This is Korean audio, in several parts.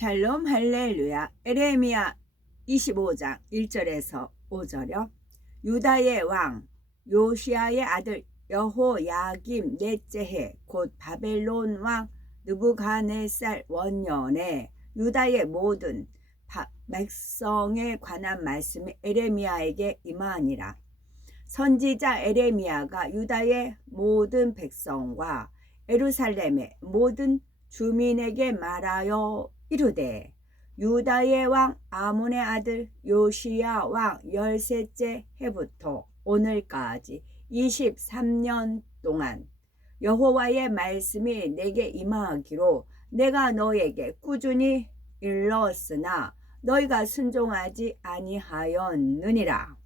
샬롬 할렐루야. 에레미야 25장 1절에서 5절요. 유다의 왕 요시야의 아들 여호야김 넷째 해 곧 바벨론 왕 느부갓네살 원년에 유다의 모든 백성에 관한 말씀이 에레미야에게 임하니라. 선지자 에레미야가 유다의 모든 백성과 예루살렘의 모든 주민에게 말하여 이르되, 유다의 왕 아몬의 아들 요시야 왕 13째 해부터 오늘까지 23년 동안 여호와의 말씀이 내게 임하기로 내가 너에게 꾸준히 일렀으나 너희가 순종하지 아니하였느니라.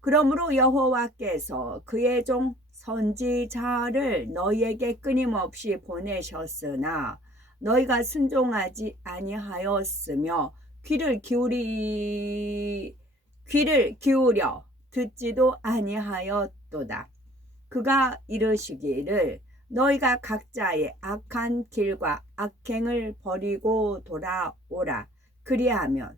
그러므로 여호와께서 그의 종 선지자를 너희에게 끊임없이 보내셨으나 너희가 순종하지 아니하였으며 귀를 기울여 듣지도 아니하였도다. 그가 이르시기를 너희가 각자의 악한 길과 악행을 버리고 돌아오라. 그리하면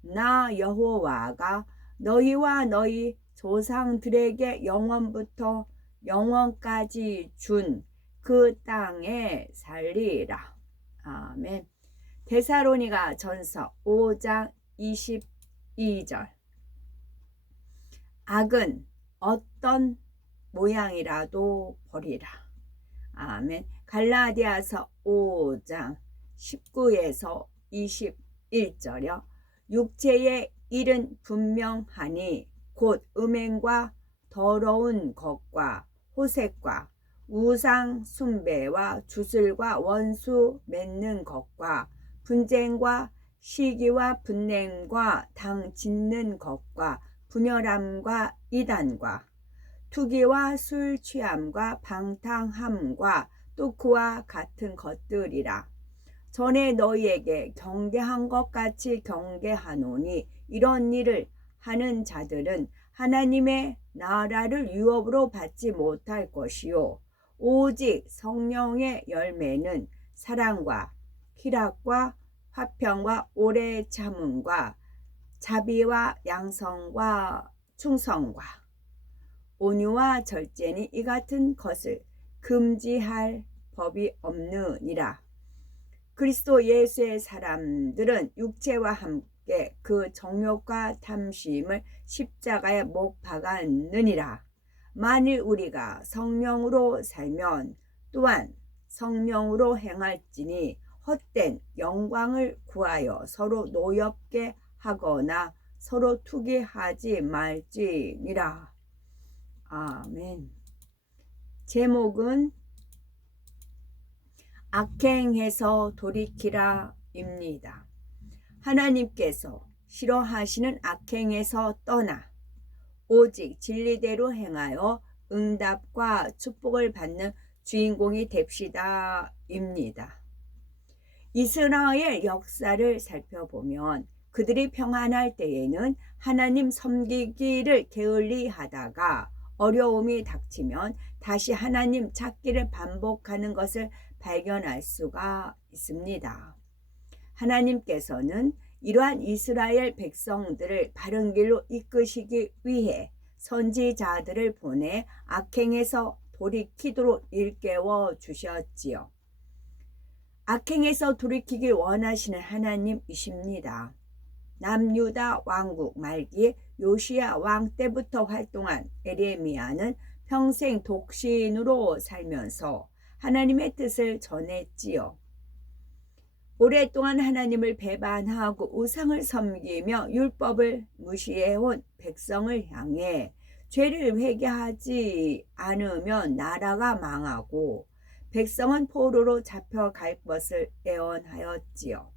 나 여호와가 너희와 너희 조상들에게 영원부터 영원까지 준 그 땅에 살리라. 아멘. 데살로니가 전서 5장 22절. 악은 어떤 모양이라도 버리라. 아멘. 갈라디아서 5장 19에서 21절요. 육체의 일은 분명하니 곧 음행과 더러운 것과 호색과 우상 숭배와 주술과 원수 맺는 것과 분쟁과 시기와 분냄과 당 짓는 것과 분열함과 이단과 투기와 술 취함과 방탕함과 또 그와 같은 것들이라. 전에 너희에게 경계한 것 같이 경계하노니 이런 일을 하는 자들은 하나님의 나라를 유업으로 받지 못할 것이요 오직 성령의 열매는 사랑과 희락과 화평과 오래 참음과 자비와 양성과 충성과 온유와 절제니 이 같은 것을 금지할 법이 없느니라. 그리스도 예수의 사람들은 육체와 함께 그 정욕과 탐심을 십자가에 못 박았느니라. 만일 우리가 성령으로 살면 또한 성령으로 행할지니 헛된 영광을 구하여 서로 노엽게 하거나 서로 투기하지 말지니라. 아멘. 제목은 악행에서 돌이키라 입니다. 하나님께서 싫어하시는 악행에서 떠나 오직 진리대로 행하여 응답과 축복을 받는 주인공이 됩시다 입니다. 이스라엘 역사를 살펴보면 그들이 평안할 때에는 하나님 섬기기를 게을리 하다가 어려움이 닥치면 다시 하나님 찾기를 반복하는 것을 발견할 수가 있습니다. 하나님께서는 이러한 이스라엘 백성들을 바른 길로 이끄시기 위해 선지자들을 보내 악행에서 돌이키도록 일깨워 주셨지요. 악행에서 돌이키길 원하시는 하나님이십니다. 남유다 왕국 말기 요시야 왕 때부터 활동한 에레미야는 평생 독신으로 살면서 하나님의 뜻을 전했지요. 오랫동안 하나님을 배반하고 우상을 섬기며 율법을 무시해온 백성을 향해 죄를 회개하지 않으면 나라가 망하고 백성은 포로로 잡혀갈 것을 예언하였지요.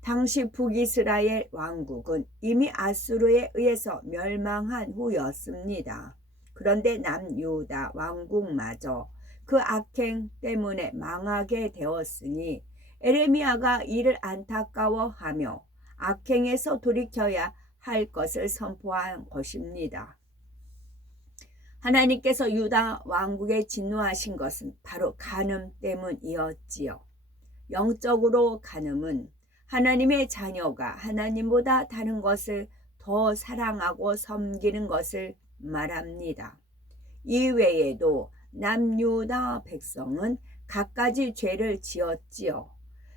당시 북이스라엘 왕국은 이미 아수르에 의해서 멸망한 후였습니다. 그런데 남유다 왕국마저 그 악행 때문에 망하게 되었으니 에레미야가 이를 안타까워하며 악행에서 돌이켜야 할 것을 선포한 것입니다. 하나님께서 유다 왕국에 진노하신 것은 바로 간음 때문이었지요. 영적으로 가늠은 하나님의 자녀가 하나님보다 다른 것을 더 사랑하고 섬기는 것을 말합니다. 이외에도 남유다 백성은 갖가지 죄를 지었지요.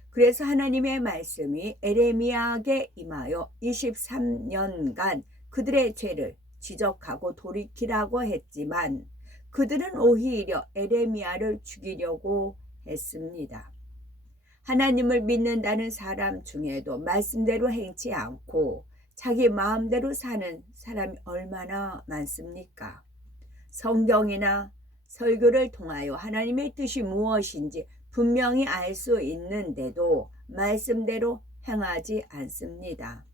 그래서 하나님의 말씀이 에레미야에게 임하여 23년간 그들의 죄를 지적하고 돌이키라고 했지만 그들은 오히려 에레미야를 죽이려고 했습니다. 하나님을 믿는다는 사람 중에도 말씀대로 행치 않고 자기 마음대로 사는 사람이 얼마나 많습니까? 성경이나 설교를 통하여 하나님의 뜻이 무엇인지 분명히 알 수 있는데도 말씀대로 행하지 않습니다.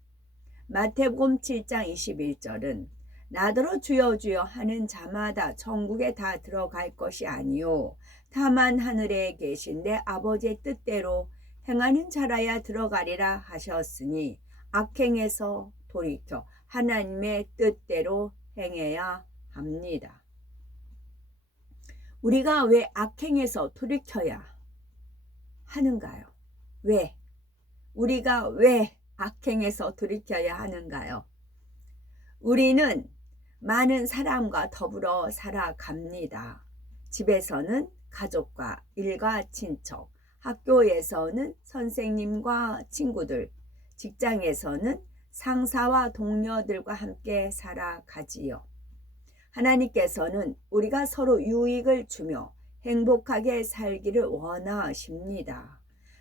마태복음 7장 21절은 나더러 주여 주여 하는 자마다 천국에 다 들어갈 것이 아니요 다만 하늘에 계신 내 아버지의 뜻대로 행하는 자라야 들어가리라 하셨으니 악행에서 돌이켜 하나님의 뜻대로 행해야 합니다. 우리가 왜 악행에서 돌이켜야 하는가요? 왜? 우리가 왜 악행에서 돌이켜야 하는가요? 우리는 많은 사람과 더불어 살아갑니다. 집에서는 가족과 일가 친척, 학교에서는 선생님과 친구들, 직장에서는 상사와 동료들과 함께 살아가지요. 하나님께서는 우리가 서로 유익을 주며 행복하게 살기를 원하십니다.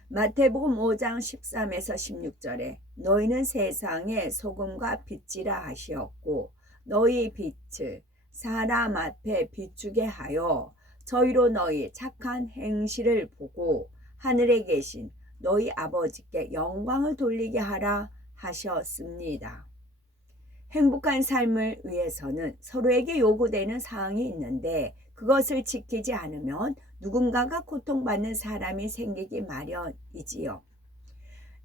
마태복음 5장 13에서 16절에 너희는 세상의 소금과 빛이라 하시었고 너희 빛을 사람 앞에 비추게 하여 저희로 너희 착한 행실을 보고 하늘에 계신 너희 아버지께 영광을 돌리게 하라 하셨습니다. 행복한 삶을 위해서는 서로에게 요구되는 사항이 있는데 그것을 지키지 않으면 누군가가 고통받는 사람이 생기기 마련이지요.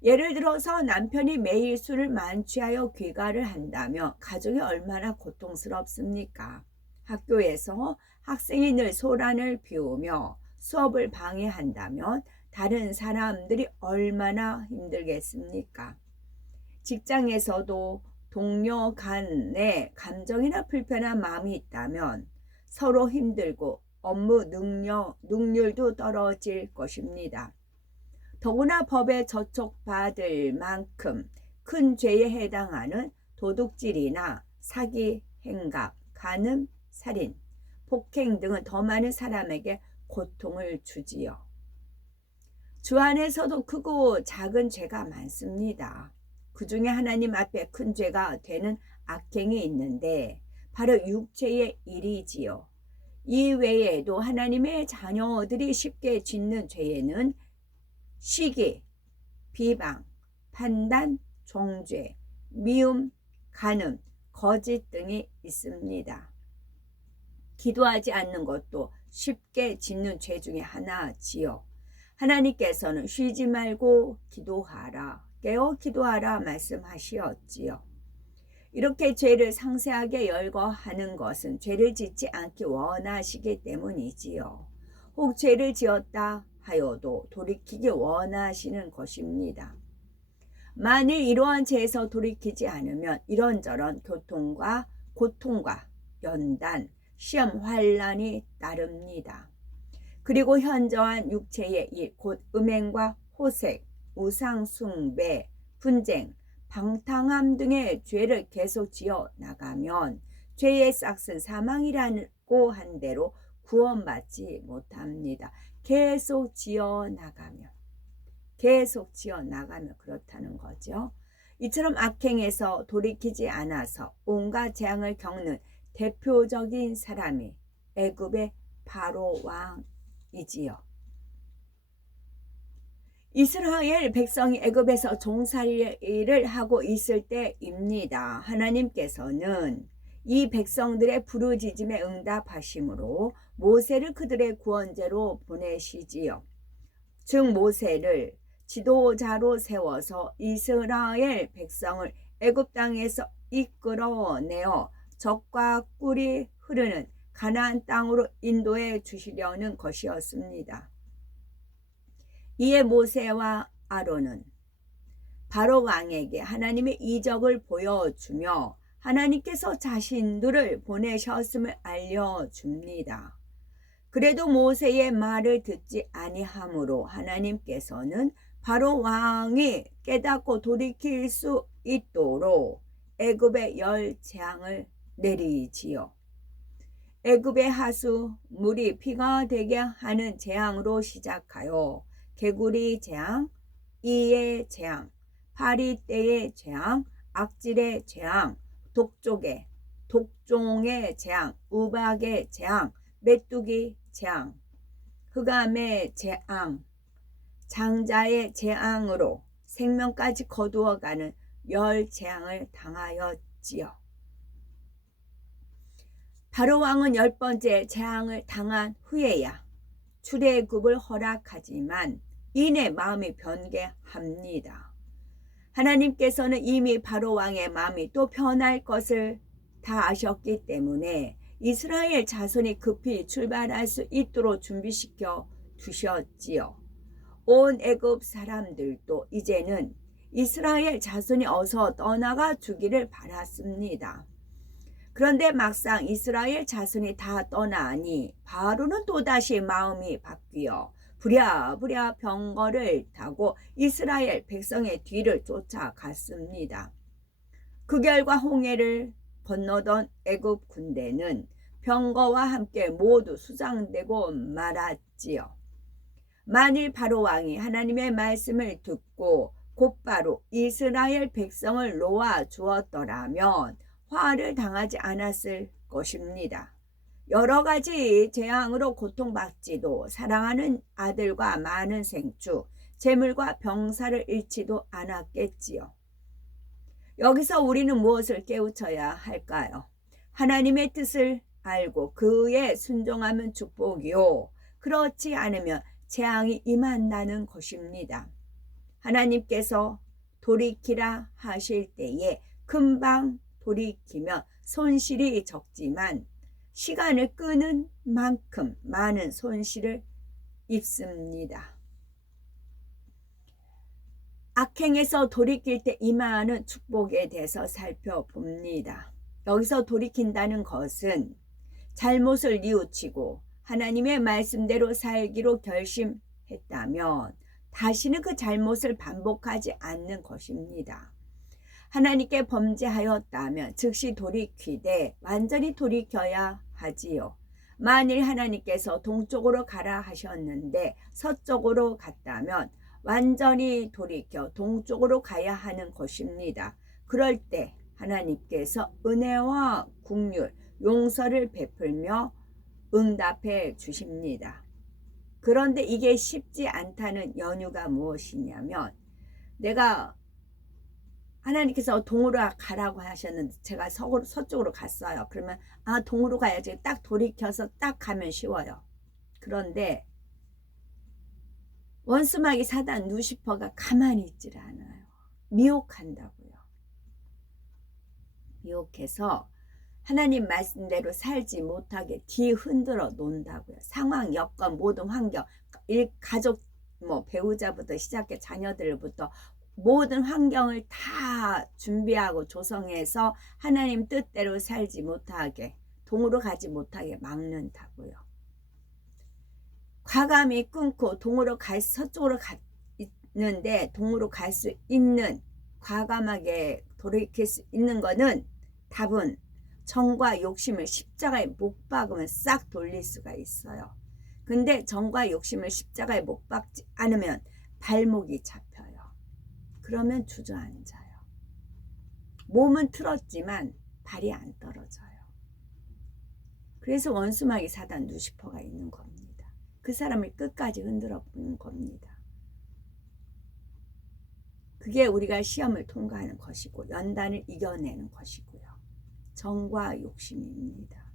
예를 들어서 남편이 매일 술을 만취하여 귀가를 한다면 가족이 얼마나 고통스럽습니까? 학교에서 학생이 늘 소란을 피우며 수업을 방해한다면 다른 사람들이 얼마나 힘들겠습니까? 직장에서도 동료 간에 감정이나 불편한 마음이 있다면 서로 힘들고 업무 능률도 떨어질 것입니다. 더구나 법에 저촉받을 만큼 큰 죄에 해당하는 도둑질이나 사기, 행각, 간음, 살인, 폭행 등은 더 많은 사람에게 고통을 주지요. 주 안에서도 크고 작은 죄가 많습니다. 그 중에 하나님 앞에 큰 죄가 되는 악행이 있는데 바로 육체의 일이지요. 이 외에도 하나님의 자녀들이 쉽게 짓는 죄에는 시기, 비방, 판단, 종죄, 미움, 간음, 거짓 등이 있습니다. 기도하지 않는 것도 쉽게 짓는 죄 중에 하나지요. 하나님께서는 쉬지 말고 기도하라, 깨어 기도하라 말씀하시었지요. 이렇게 죄를 상세하게 열거하는 것은 죄를 짓지 않기 원하시기 때문이지요. 혹 죄를 지었다 하여도 돌이키기 원하시는 것입니다. 만일 이러한 죄에서 돌이키지 않으면 이런저런 고통과 연단, 시험, 환난이 따릅니다. 그리고 현저한 육체의 일, 곧 음행과 호색, 우상 숭배, 분쟁, 방탕함 등의 죄를 계속 지어 나가면 죄의 싹은 사망이라고 한 대로 구원받지 못합니다. 계속 지어 나가면 그렇다는 거죠. 이처럼 악행에서 돌이키지 않아서 온갖 재앙을 겪는 대표적인 사람이 애굽의 바로 왕이지요. 이스라엘 백성이 애굽에서 종살이를 하고 있을 때입니다. 하나님께서는 이 백성들의 부르짖음에 응답하심으로 모세를 그들의 구원자로 보내시지요. 즉 모세를 지도자로 세워서 이스라엘 백성을 애굽 땅에서 이끌어내어 젖과 꿀이 흐르는 가나안 땅으로 인도해 주시려는 것이었습니다. 이에 모세와 아론은 바로 왕에게 하나님의 이적을 보여주며 하나님께서 자신들을 보내셨음을 알려줍니다. 그래도 모세의 말을 듣지 아니하므로 하나님께서는 바로 왕이 깨닫고 돌이킬 수 있도록 애굽에 열 재앙을 내리지요. 애굽의 하수 물이 피가 되게 하는 재앙으로 시작하여 개구리 재앙, 이의 재앙, 파리떼의 재앙, 악질의 재앙, 독종의 재앙, 우박의 재앙, 메뚜기 재앙, 흑암의 재앙, 장자의 재앙으로 생명까지 거두어가는 열 재앙을 당하였지요. 바로 왕은 10번째 재앙을 당한 후에야 출애굽을 허락하지만 이내 마음이 변개합니다. 하나님께서는 이미 바로 왕의 마음이 또 변할 것을 다 아셨기 때문에 이스라엘 자손이 급히 출발할 수 있도록 준비시켜 두셨지요. 온 애굽 사람들도 이제는 이스라엘 자손이 어서 떠나가 주기를 바랐습니다. 그런데 막상 이스라엘 자손이 다 떠나니 바로는 또다시 마음이 바뀌어 부랴부랴 병거를 타고 이스라엘 백성의 뒤를 쫓아갔습니다. 그 결과 홍해를 건너던 애굽 군대는 병거와 함께 모두 수장되고 말았지요. 만일 바로 왕이 하나님의 말씀을 듣고 곧바로 이스라엘 백성을 놓아 주었더라면 화를 당하지 않았을 것입니다. 여러 가지 재앙으로 고통받지도 사랑하는 아들과 많은 생축, 재물과 병사를 잃지도 않았겠지요. 여기서 우리는 무엇을 깨우쳐야 할까요? 하나님의 뜻을 알고 그에 순종하면 축복이요, 그렇지 않으면 재앙이 임한다는 것입니다. 하나님께서 돌이키라 하실 때에 금방 돌이키면 손실이 적지만 시간을 끄는 만큼 많은 손실을 입습니다. 악행에서 돌이킬 때 임하는 축복에 대해서 살펴봅니다. 여기서 돌이킨다는 것은 잘못을 뉘우치고 하나님의 말씀대로 살기로 결심했다면 다시는 그 잘못을 반복하지 않는 것입니다. 하나님께 범죄하였다면 즉시 돌이키되 완전히 돌이켜야 하지요. 만일 하나님께서 동쪽으로 가라 하셨는데 서쪽으로 갔다면 완전히 돌이켜 동쪽으로 가야 하는 것입니다. 그럴 때 하나님께서 은혜와 긍휼, 용서를 베풀며 응답해 주십니다. 그런데 이게 쉽지 않다는 연유가 무엇이냐면, 내가 하나님께서 동으로 가라고 하셨는데 제가 서쪽으로 갔어요. 그러면 동으로 가야지, 딱 돌이켜서 딱 가면 쉬워요. 그런데 원수마귀 사단 루시퍼가 가만히 있질 않아요. 미혹한다고요. 미혹해서 하나님 말씀대로 살지 못하게 뒤흔들어 놓는다고요. 상황, 여건, 모든 환경, 가족, 배우자부터 시작해 자녀들부터 모든 환경을 다 준비하고 조성해서 하나님 뜻대로 살지 못하게, 동으로 가지 못하게 막는다고요. 과감히 끊고 서쪽으로 갔는데 동으로 갈 수 있는, 과감하게 돌이킬 수 있는 거는, 답은 정과 욕심을 십자가에 못 박으면 싹 돌릴 수가 있어요. 근데 정과 욕심을 십자가에 못 박지 않으면 발목이 잡혀요. 그러면 주저앉아요. 몸은 틀었지만 발이 안 떨어져요. 그래서 원수마귀 사단 루시퍼가 있는 겁니다. 그 사람을 끝까지 흔들어 보는 겁니다. 그게 우리가 시험을 통과하는 것이고 연단을 이겨내는 것이고요. 정과 욕심입니다.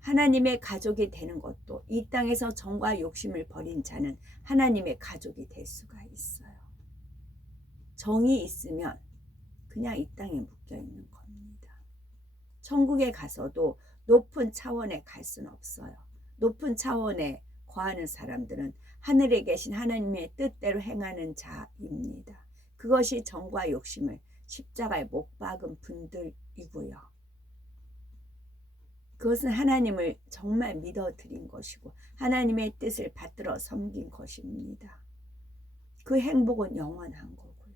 하나님의 가족이 되는 것도, 이 땅에서 정과 욕심을 버린 자는 하나님의 가족이 될 수가 있어요. 정이 있으면 그냥 이 땅에 묶여 있는 겁니다. 천국에 가서도 높은 차원에 갈 수는 없어요. 높은 차원에 거하는 사람들은 하늘에 계신 하나님의 뜻대로 행하는 자입니다. 그것이 정과 욕심을 십자가에 못 박은 분들이고요. 그것은 하나님을 정말 믿어드린 것이고 하나님의 뜻을 받들어 섬긴 것입니다. 그 행복은 영원한 거고요.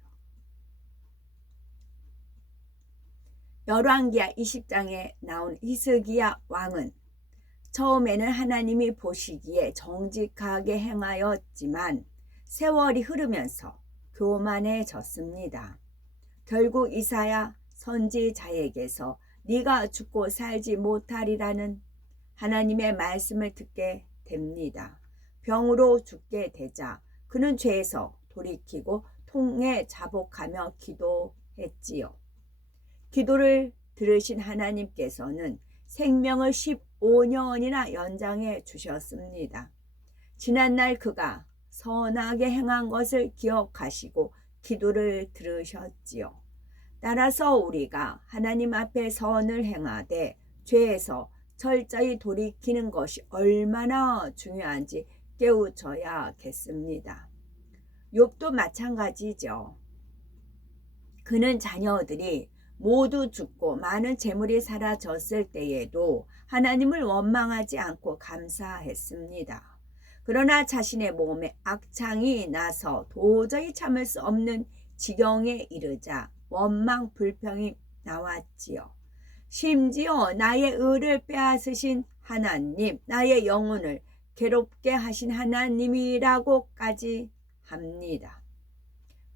열왕기하 20장에 나온 히스기야 왕은 처음에는 하나님이 보시기에 정직하게 행하였지만 세월이 흐르면서 교만해졌습니다. 결국 이사야 선지자에게서 네가 죽고 살지 못하리라는 하나님의 말씀을 듣게 됩니다. 병으로 죽게 되자 그는 죄에서 돌이키고 통에 자복하며 기도했지요. 기도를 들으신 하나님께서는 생명을 15년이나 연장해 주셨습니다. 지난날 그가 선하게 행한 것을 기억하시고 기도를 들으셨지요. 따라서 우리가 하나님 앞에 선을 행하되 죄에서 철저히 돌이키는 것이 얼마나 중요한지 깨우쳐야겠습니다. 욥도 마찬가지죠. 그는 자녀들이 모두 죽고 많은 재물이 사라졌을 때에도 하나님을 원망하지 않고 감사했습니다. 그러나 자신의 몸에 악창이 나서 도저히 참을 수 없는 지경에 이르자 원망 불평이 나왔지요. 심지어 나의 의를 빼앗으신 하나님, 나의 영혼을 괴롭게 하신 하나님이라고까지 합니다.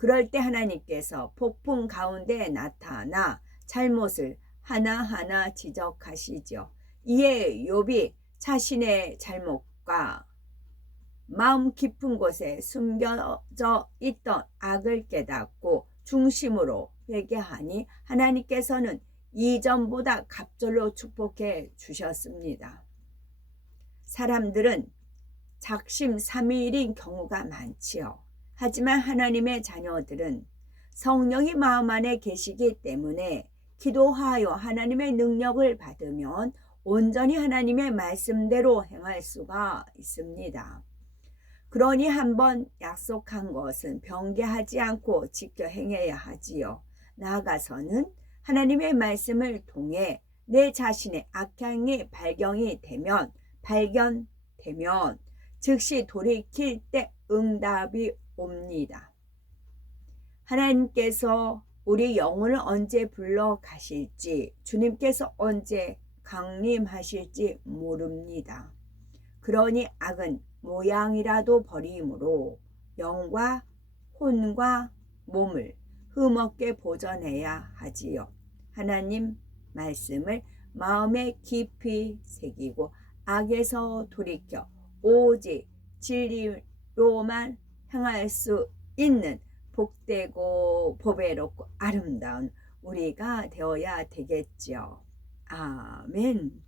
그럴 때 하나님께서 폭풍 가운데 나타나 잘못을 하나하나 지적하시죠. 이에 욥이 자신의 잘못과 마음 깊은 곳에 숨겨져 있던 악을 깨닫고 중심으로 회개하니 하나님께서는 이전보다 갑절로 축복해 주셨습니다. 사람들은 작심삼일인 경우가 많지요. 하지만 하나님의 자녀들은 성령이 마음 안에 계시기 때문에 기도하여 하나님의 능력을 받으면 온전히 하나님의 말씀대로 행할 수가 있습니다. 그러니 한번 약속한 것은 변개하지 않고 지켜 행해야 하지요. 나아가서는 하나님의 말씀을 통해 내 자신의 악향이 발견되면 즉시 돌이킬 때 응답이 옵니다. 하나님께서 우리 영혼을 언제 불러 가실지, 주님께서 언제 강림하실지 모릅니다. 그러니 악은 모양이라도 버림으로 영과 혼과 몸을 흠없게 보존해야 하지요. 하나님 말씀을 마음에 깊이 새기고 악에서 돌이켜 오직 진리로만 행할 수 있는 복되고 보배롭고 아름다운 우리가 되어야 되겠죠. 아멘.